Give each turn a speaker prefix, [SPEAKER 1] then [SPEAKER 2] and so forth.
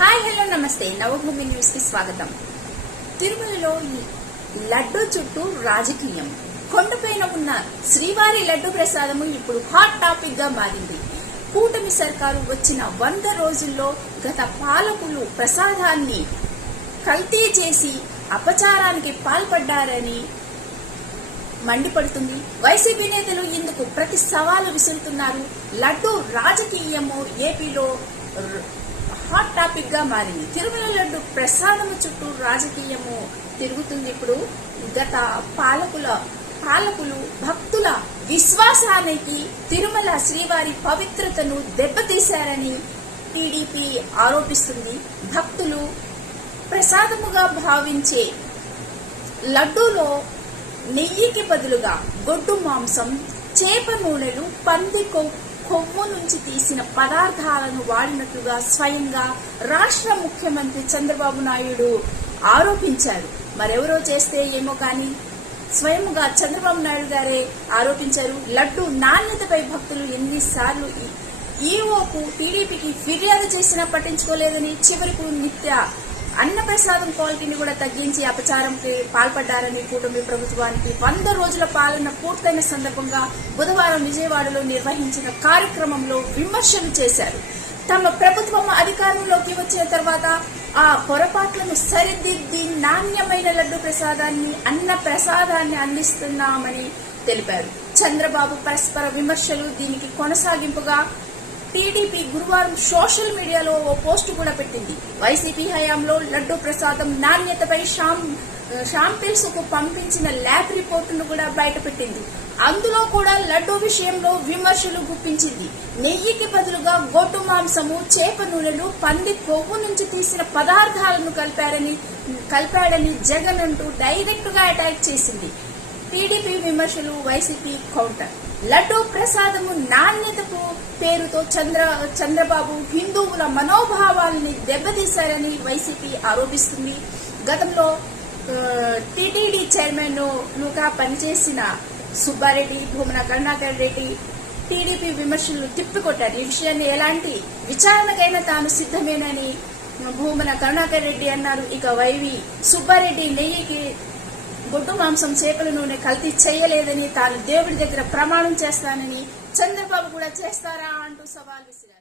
[SPEAKER 1] Hi hello నమస్తే. నవభూమి న్యూస్కి స్వాగతం. తిరుమలలో లడ్డు చుట్టూ రాజకీయం. కొండపైన ఉన్న శ్రీవారి లడ్డు ప్రసాదము ఇప్పుడు హాట్ టాపిక్గా మారింది. కూటమి సర్కారు వచ్చిన వంద రోజుల్లో గత పాలకులు ప్రసాదాన్ని కల్తీ చేసి అపచారానికి పాల్పడ్డారని మండిపడుతుంది. వైసీపీ నేతలు ఇందుకు ప్రతి సవాలు విసురుతున్నారు. లడ్డు రాజకీయము ఏపీలో హాట్ టాపిక్గా మారింది. తిరుమల లడ్డు ప్రసాదము చుట్టూ రాజకీయము తిరుగుతుంది ఇప్పుడు. గత పాలకుల పాలకులు భక్తుల విశ్వాసానికి తిరుమల శ్రీవారి పవిత్రతను దెబ్బతీశారని టీడీపీ ఆరోపిస్తుంది. భక్తులు ప్రసాదముగా భావించే లడ్డూలో నెయ్యికి బదులుగా గొడ్డు మాంసం చేప నూనెలు పంది కొవ్వు నుంచి తీసిన పదార్థాలను వాడినట్లుగా స్వయంగా రాష్ట్ర ముఖ్యమంత్రి చంద్రబాబు నాయుడు ఆరోపించారు. మరెవరో చేస్తే ఏమో కానీ స్వయంగా చంద్రబాబు నాయుడు గారే ఆరోపించారు. లడ్డు నాణ్యతపై భక్తులు ఎన్నిసార్లు ఈఓకు టీడీపీకి ఫిర్యాదు చేసినా పట్టించుకోలేదని చివరకు నిత్య అన్నప్రసాదం క్వాలిటీని కూడా తగ్గించి అపచారంకి పాల్పడ్డారని కూటమి ప్రభుత్వానికి వంద రోజుల పాలన పూర్తయిన సందర్భంగా బుధవారం విజయవాడలో నిర్వహించిన కార్యక్రమంలో విమర్శలు చేశారు. తమ ప్రభుత్వం అధికారంలోకి వచ్చిన తర్వాత ఆ పొరపాట్లను సరిదిద్ది నాణ్యమైన లడ్డు ప్రసాదాన్ని అన్న ప్రసాదాన్ని అందిస్తున్నామని తెలిపారు. చంద్రబాబు పరస్పర విమర్శలు దీనికి కొనసాగింపుగా టీడీపీ గురువారం సోషల్ మీడియాలో ఓ పోస్టు కూడా పెట్టింది. వైసీపీ హయాంలో లడ్డు ప్రసాదం నాణ్యతపై షాం షాంపిల్స్కు పంపించిన ల్యాబ్ రిపోర్టును కూడా బయటపెట్టింది అందులో కూడా లడ్డు విషయంలో విమర్శలు గుప్పించింది. నెయ్యికి బదులుగా గొడ్డు మాంసము చేప నూనెలు పంది కొవ్వు నుంచి తీసిన పదార్థాలను కలిపారని కలిపాడని జగన్ అంటూ డైరెక్ట్గా అటాక్ చేసింది. టీడీపీ విమర్శలు వైసీపీ కౌంటర్. లడ్డూ ప్రసాదము నాణ్యతకు పేరుతో చంద్ర చంద్రబాబు హిందువుల మనోభావాల్ని దెబ్బతీశారని వైసీపీ ఆరోపిస్తుంది. గతంలో టీటీడీ చైర్మన్గా పనిచేసిన సుబ్బారెడ్డి భూమన కరుణాకర్ రెడ్డి టీడీపీ విమర్శలు తిప్పికొట్టారు. ఈ విషయాన్ని ఎలాంటి విచారణకైనా తాను సిద్ధమేనని భూమన కరుణాకర్ రెడ్డి అన్నారు. ఇక వైవి సుబ్బారెడ్డి నెయ్యికి గొడ్డు మాంసం చేపల నూనె కల్తీ చేయలేదని తాను దేవుడి దగ్గర ప్రమాణం చేస్తానని చంద్రబాబు కూడా చేస్తారా అంటూ సవాల్ విసిరారు.